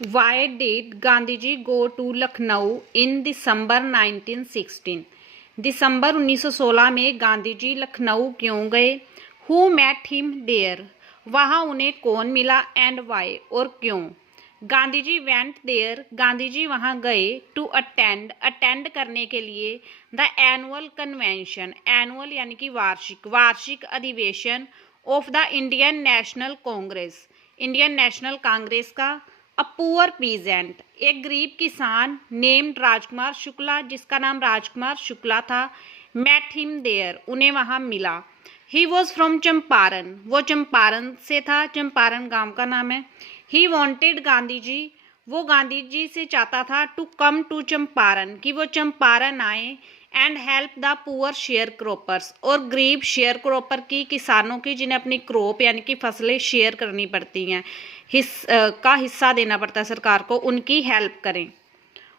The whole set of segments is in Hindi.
Why did Gandhiji go to Lucknow in December 1916? दिसंबर 1916 में गांधी जी लखनऊ क्यों गए? Who met him there? वहाँ उन्हें कौन मिला and why और क्यों? Gandhi ji went there. गांधी जी वहाँ गए to attend करने के लिए the annual convention. Annual यानी कि वार्षिक अधिवेशन of the Indian National Congress. Indian National Congress का. अ पुअर पीजेंट, एक गरीब किसान नेम्ड राजकुमार शुक्ला, जिसका नाम राजकुमार शुक्ला था, मेट हिम देयर, उन्हें वहां मिला. ही वॉज फ्रॉम चंपारण, वो चंपारण से था, चंपारण गांव का नाम है. ही वॉन्टेड गांधी जी, वो गांधी जी से चाहता था टू कम टू चंपारण, कि वो चंपारण आए and help the poor sharecroppers, और गरीब शेयर क्रॉपर की, किसानों की जिन्हें अपनी क्रॉप यानी कि फसलें शेयर करनी पड़ती हैं, हिस्सा देना पड़ता है सरकार को, उनकी हेल्प करें.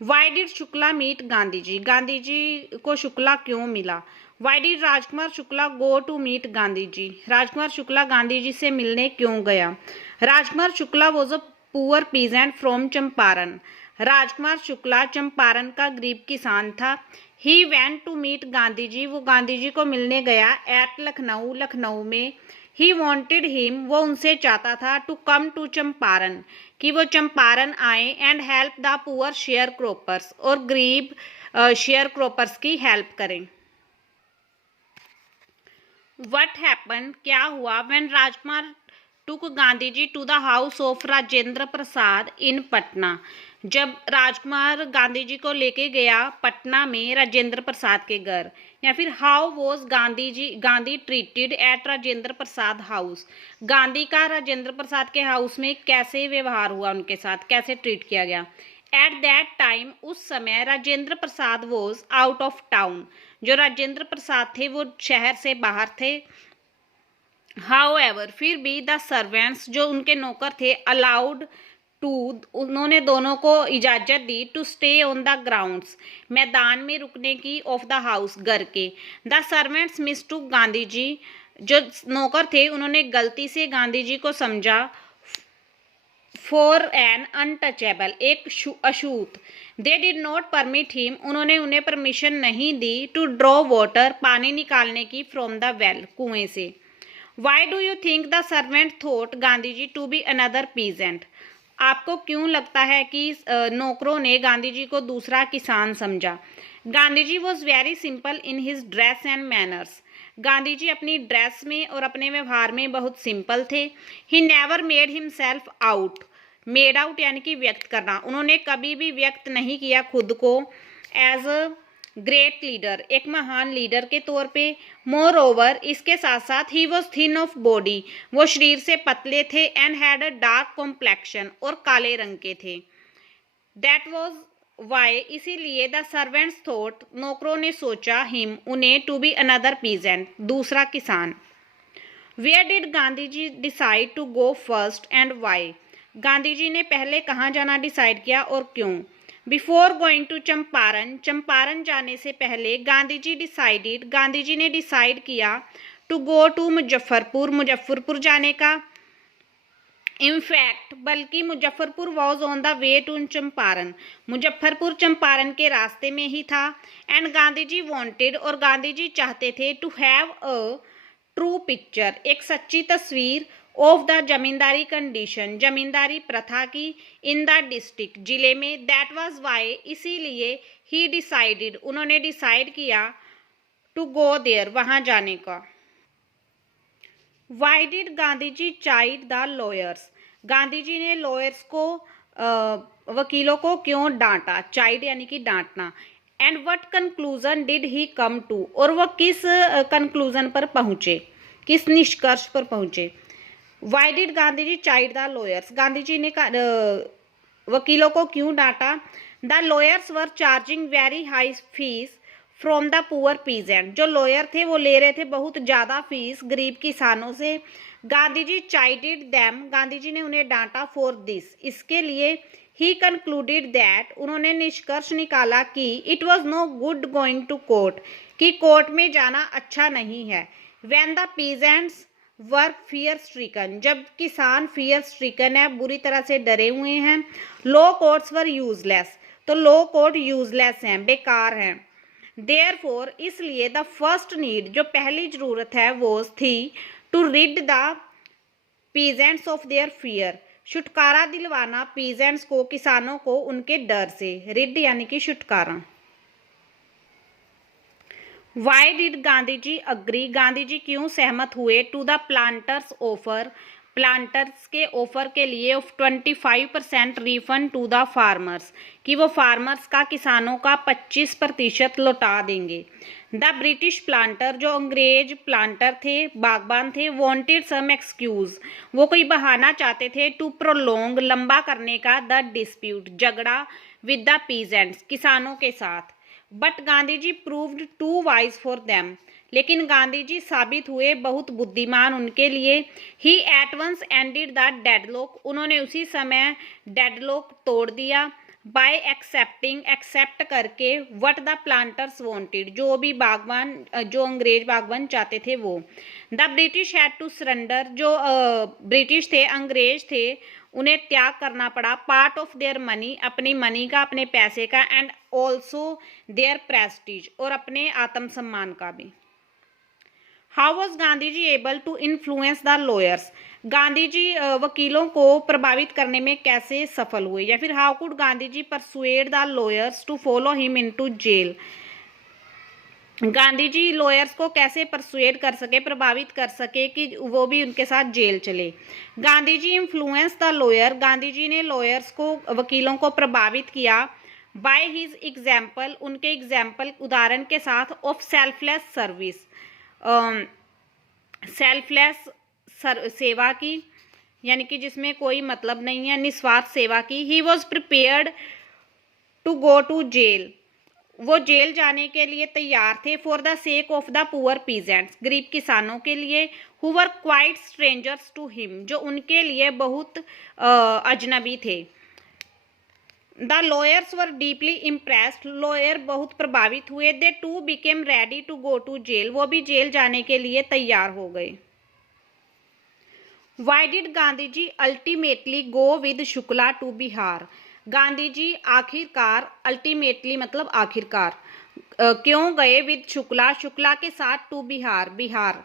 Why did Shukla meet Gandhi ji, Gandhi ji को शुक्ला क्यों मिला? Why did Rajkumar Shukla go to meet Gandhi ji, Rajkumar Shukla Gandhi ji से मिलने क्यों गया? Rajkumar Shukla was a poor peasant from Champaran, Rajkumar Shukla Champaran का गरीब किसान था. He went to meet Gandhi ji, वो गांधी जी को मिलने गया एट लखनऊ, लखनऊ में. ही वॉन्टेड हिम, वो उनसे चाहता था टू कम टू चंपारण, कि वो चंपारण आए and help the poor sharecroppers, और गरीब शेयर क्रॉपर्स की हेल्प करें. वट हैपन, क्या हुआ? When Rajkumar took Gandhi ji to the house of Rajendra Prasad in Patna, जब राजकुमार गांधी जी को लेके गया पटना में राजेंद्र प्रसाद के घर. या फिर how was Gandhi treated at Rajendra Prasad house, Gandhi का राजेंद्र प्रसाद के हाउस में कैसे व्यवहार हुआ, उनके साथ कैसे ट्रीट किया गया. एट दैट टाइम, उस समय Rajendra Prasad was out of town, जो राजेंद्र प्रसाद थे वो शहर से बाहर थे. हाउएवर, फिर भी द सर्वेंट्स, जो उनके नौकर थे, अलाउड टू, उन्होंने दोनों को इजाजत दी to stay on the grounds, मैदान में रुकने की, ऑफ द हाउस, घर के. The servants mistook Gandhi ji, जो नौकर थे उन्होंने गलती से गांधी जी को समझा फॉर एन अनटचेबल, एक अछूत. They did not permit him, उन्होंने उन्हें परमिशन नहीं दी टू ड्रॉ वाटर, पानी निकालने की, फ्रॉम द वेल, कुएं से. Why do you think the servant thought Gandhi ji to be another peasant, आपको क्यों लगता है कि नौकरों ने गांधी जी को दूसरा किसान समझा? Gandhi ji was very simple in his dress and manners, Gandhi ji अपनी ड्रेस में और अपने व्यवहार में बहुत सिंपल थे. He never made himself out, made out यानी कि व्यक्त करना, उन्होंने कभी भी व्यक्त नहीं किया खुद को एज अ ग्रेट लीडर, एक महान लीडर के तौर पे. मोर ओवर, इसके साथ साथ he was thin of body, वो शरीर से पतले थे, and had a dark complexion, और काले रंग के थे. दैट वॉज वाई, इसीलिए द सर्वेंट्स थॉट, नौकरों ने सोचा, हिम, उन्हें, टू बी अनदर पीजेंट, दूसरा किसान. Where did Gandhi ji decide to go first and why, Gandhi ji ने पहले कहाँ जाना डिसाइड किया और क्यों? Before going to Champaran, Champaran जाने से पहले गांधी जी डिसाइडेड, गांधी जी ने डिसाइड किया to go to Muzaffarpur, Muzaffarpur जाने का. इनफैक्ट, बल्कि Muzaffarpur was on the way to Champaran, Muzaffarpur Champaran के रास्ते में ही था. एंड गांधी जी वॉन्टेड, और गांधी जी चाहते थे to have a true picture, एक सच्ची तस्वीर, of the zamindari condition, zamindari प्रथा की, इन द डिस्ट्रिक्ट, जिले में. दैट वाज वाई, इसीलिए ही डिसाइडेड, उन्होंने डिसाइड किया टू गो देयर, वहां जाने का. Why did Gandhi ji chide the lawyers, Gandhi ji ने लॉयर्स को, वकीलों को क्यों डांटा? चाइड यानी कि डांटना. And what conclusion did he come to, और वह किस कंक्लूजन पर पहुंचे, किस निष्कर्ष पर पहुंचे? Why did Gandhi ji chide the lawyers, Gandhi ji ने वकीलों को क्यों डांटा? The lawyers were charging very high fees from the poor peasant, जो लॉयर थे वो ले रहे थे बहुत ज़्यादा फीस गरीब किसानों से. गांधी जी चाइडेड दैम, गांधी जी ने उन्हें डांटा फॉर दिस, इसके लिए. ही कंक्लूडेड दैट, उन्होंने निष्कर्ष निकाला कि it was no good going to court, कि कोर्ट में जाना अच्छा नहीं है. When the peasants were fear stricken, जब किसान फियर स्ट्रिकन है, बुरी तरह से डरे हुए हैं। लो कोट्स वर यूजलेस, तो लो कोट यूजलेस हैं, बेकार हैं। देयरफॉर, इसलिए द फर्स्ट नीड, जो पहली जरूरत है वो थी, to rid the peasants of their fear, छुटकारा दिलवाना पीजेंट्स को, किसानों को उनके डर से। रिड यानी कि छुटकारा। Why did Gandhi ji agree, Gandhi ji क्यों सहमत हुए, to the planters offer, planters के ऑफर के लिए, of 25% refund to the farmers, कि वो फार्मर्स का, किसानों का 25% लौटा देंगे। द ब्रिटिश प्लांटर, जो अंग्रेज प्लांटर थे, बागबान थे, वांटेड सम एक्सक्यूज, वो कोई बहाना चाहते थे, टू प्रोलोंग, लंबा करने का, द डिस्प्यूट, झगड़ा, विद द पीजेंट्स, किसानों के साथ। But Gandhi ji proved too wise for them, लेकिन गांधी जी साबित हुए बहुत बुद्धिमान उनके लिए। He at once ended the deadlock, उन्होंने उसी समय डेडलॉक तोड़ दिया। बाय एक्सेप्टिंग, एक्सेप्ट करके, व्हाट द प्लांटर्स वांटेड, जो भी बागवान, जो अंग्रेज बागवान चाहते थे वो। The British had to surrender, जो ब्रिटिश थे, अंग्रेज थे, उन्हें त्याग करना पड़ा। पार्ट ऑफ देयर मनी, अपनी मनी का, अपने पैसे का, एंड ऑल्सो देयर प्रेस्टीज, और अपने आत्मसम्मान का भी। How was Gandhi ji able to influence the lawyers, Gandhi ji वकीलों को प्रभावित करने में कैसे सफल हुए, या फिर how could Gandhi ji persuade the lawyers to follow him into jail, Gandhi ji lawyers को कैसे परसुएड कर सके, प्रभावित कर सके कि वो भी उनके साथ जेल चले। Gandhi ji influence the lawyer, Gandhi ji ने लॉयर्स को, वकीलों को प्रभावित किया। बाय हिज एग्जाम्पल, उनके एग्जाम्पल, उदाहरण के साथ, ऑफ सेल्फलेस सर्विस, सेल्फलेस सेवा की, यानी कि जिसमें कोई मतलब नहीं है, निस्वार्थ सेवा की। He was prepared to go to jail, वो जेल जाने के लिए तैयार थे। For the sake of the poor peasants, गरीब किसानों के लिए। Who were quite strangers to him, जो उनके लिए बहुत अजनबी थे। The lawyers were deeply impressed, lawyer बहुत प्रभावित हुए। They too became ready to go to jail, वो भी जेल जाने के लिए तैयार हो गए। Why did Gandhi ji ultimately go with Shukla to Bihar, Gandhi ji आखिरकार, अल्टीमेटली मतलब आखिरकार, क्यों गए विद शुक्ला, शुक्ला के साथ, to Bihar, Bihar.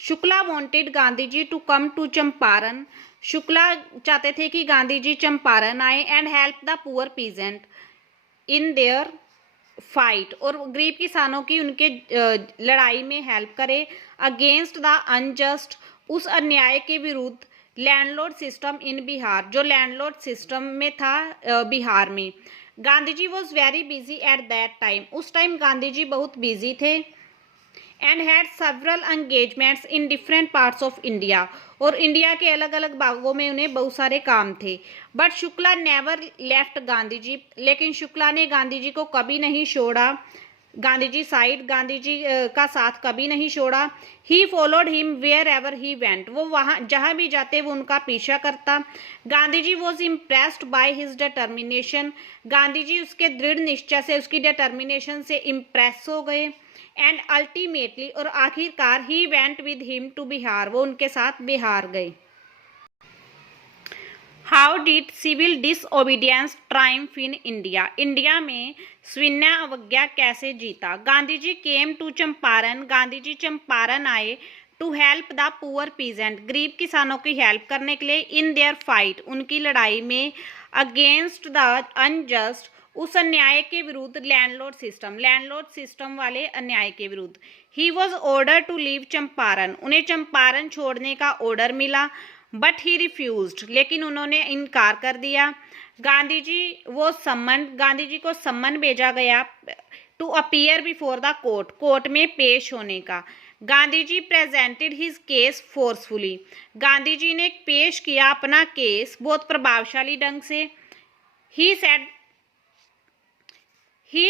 Shukla wanted Gandhi ji to come to Champaran, Shukla चाहते थे कि गांधी जी चंपारण आए, and help the poor peasant in their fight, और गरीब किसानों की उनके लड़ाई में हेल्प करे। अगेंस्ट द अनजस्ट, उस अन्याय के विरुद्ध। लैंडलॉर्ड सिस्टम इन बिहार, जो लैंडलॉर्ड सिस्टम में था बिहार में। Gandhi ji was very busy at that time, उस टाइम गांधी जी बहुत बिजी थे। And had several engagements in different parts of India, और इंडिया के अलग अलग भागों में उन्हें बहुत सारे काम थे। But Shukla never left Gandhi ji, लेकिन शुक्ला ने गांधी जी को कभी नहीं छोड़ा, गांधी जी साइड, गांधी जी का साथ कभी नहीं छोड़ा। He followed him wherever he went, वो वहाँ जहाँ भी जाते वो उनका पीछा करता। Gandhi ji was impressed by his determination, Gandhi ji उसके दृढ़ निश्चय से, उसकी डिटर्मिनेशन से इम्प्रेस हो गए। एंड अल्टीमेटली, और आखिरकार, he went with him to Bihar, वो उनके साथ बिहार गए। How did civil disobedience triumph in India, India में सविनय अवज्ञा कैसे जीता। गांधी जी केम टू चंपारण, गांधी जी चंपारण आए। To help the poor peasant, गरीब किसानों की हेल्प करने के लिए। इन देयर फाइट, उनकी लड़ाई में। अगेंस्ट द अनजस्ट, उस अन्याय के विरुद्ध। लैंडलॉर्ड सिस्टम, लैंडलॉर्ड सिस्टम वाले अन्याय के विरुद्ध। He was order to leave Champaran, उन्हें चंपारण छोड़ने का ऑर्डर मिला। बट ही रिफ्यूज्ड, लेकिन उन्होंने इनकार कर दिया। गांधी जी वो सम्मन, गांधी जी को सम्मन भेजा गया to appear before the court, court में पेश होने का। Gandhi ji presented his case forcefully, Gandhi ji ने पेश किया अपना केस बहुत प्रभावशाली ढंग से। He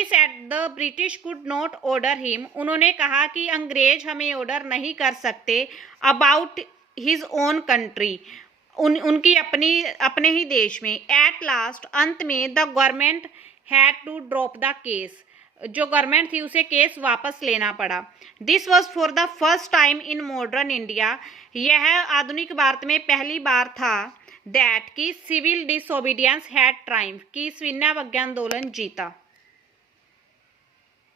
said the British could not order him, उन्होंने कहा कि अंग्रेज हमें ऑर्डर नहीं कर सकते अबाउट हिज ओन कंट्री, उनकी अपने ही देश में। एट लास्ट, अंत में, the government had to drop the case, जो गवर्नमेंट थी उसे केस वापस लेना पड़ा। This was for the first time in modern India, यह आधुनिक भारत में पहली बार था दैट की सिविल डिसोबीडियंस हैड ट्राइम्फ, की सविनय अवज्ञा आंदोलन जीता।